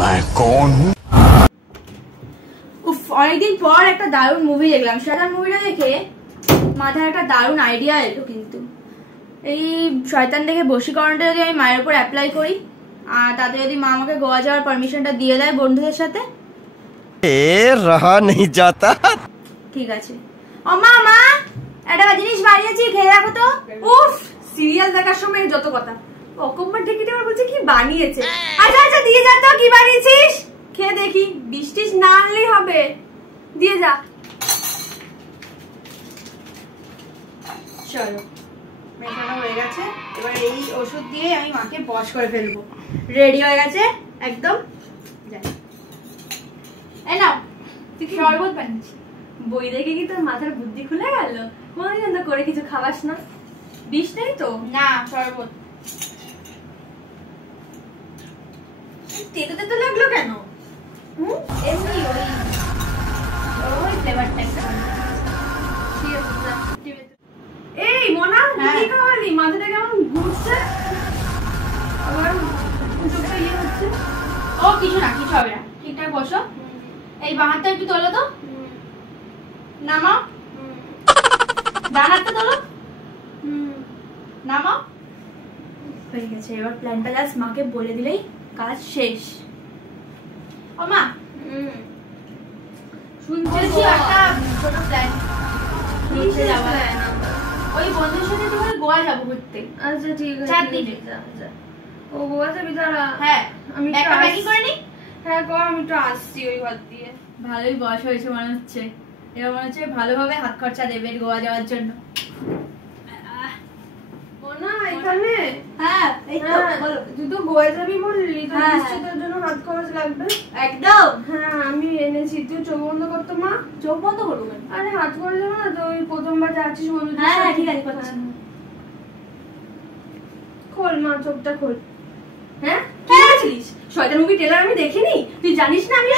मैं कौन हूँ? অনেকদিন পর একটা দারুণ মুভি দেখলাম। শয়তান মুভিটা দেখে মাথায় একটা দারুণ আইডিয়া এলো। কিন্তু এই শয়তান দেখে বশীকরণটা যদি আমি মায়ের উপর অ্যাপ্লাই করি আর তাতে যদি মা আমাকে গোয়া যাওয়ার পারমিশনটা দিয়ে দেয় বন্ধুদের সাথে, रहा नहीं जाता। ঠিক আছে। ও মা, মা একটা জিনিস বানিয়েছি, খেয়ে দেখো তো। উফ, সিরিয়াল দেখার সময় যত কথা। অকম্মা ঢেকিতে আমার বলছে কি বানিয়েছে। আচ্ছা আচ্ছা দিয়ে যা তো, কি বানিয়েছিস খেয়ে দেখি, বৃষ্টিস না আনলেই হবে। দিয়ে যা। চলো, মেশানো হয়ে গেছে। এবার এই ওষুধ দিয়ে আমি মাকে বশ করে ফেলবো। রেডি হয়ে গেছে একদম। এই নাও, তুই শরবত বানিয়েছি। বই দেখে কি তোর মাথার বুদ্ধি খুলে গেল? কোনদিন তো করে কিছু খাবাস না? বিষ নেই তো? না, শরবত। তেতো তেতো লাগলো কেন? এমনি ওই ফ্লেভারটা একটা। এই মোনা, কি খাওয়ালি? মাথাটা কেমন ঘুরছে, আবার চোখটা ইয়ে হচ্ছে। ও কিছু না, কিছু হবে না। ঠিকঠাক বসো। এই বাঁ হাতটা একটু তোলো তো, নামাও। ডান হাতটা তোলো, নামাও। হয়ে গেছে। এবার প্ল্যানটা জাস্ট মাকে বলে দিলেই কাজ শেষ। ও মা, শুনছি একটা ছোট প্ল্যান ঘুরতে যাবো। ওই বন্ধুর সাথে তোমার গোয়া যাবো ঘুরতে। আচ্ছা ঠিক আছে, 4 দিন। ও গোয়া যাবি? দাঁড়া, হ্যাঁ আমি একটা প্যাকিং করে নি। হ্যাঁ কর, আমি একটু আসছি ওই ঘর দিয়ে। ভালোই বয়স হয়েছে মনে হচ্ছে। এবার মনে হচ্ছে ভালোভাবে হাত খরচা দেবে গোয়া যাওয়ার জন্য। মোনা এখানে? হ্যাঁ এই তো বলো। তুই তো গোয়া যাবি বললি, তো হ্যাঁ, নিশ্চয়ই তোর জন্য হাত খরচ লাগবে। একদম। হ্যাঁ আমি এনেছি, তুই চোখ বন্ধ করতো মা। চোখ বন্ধ করবো কেন? আরে হাত খরচ যাবে না তো, ওই প্রথমবার যাচ্ছিস বন্ধুদের হ্যাঁ সাথে। ঠিক আছে, করছি। খোল মা, চোখটা খোল। হ্যাঁ কি বলছিস? শয়তান মুভি ট্রেলার আমি দেখিনি। তুই জানিস না আমি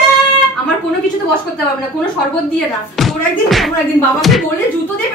আমার কোনো কিছুতে বশ করতে পারবে না, কোনো শরবত দিয়ে না। তোর একদিন বাবাকে বলে জুতো দিয়ে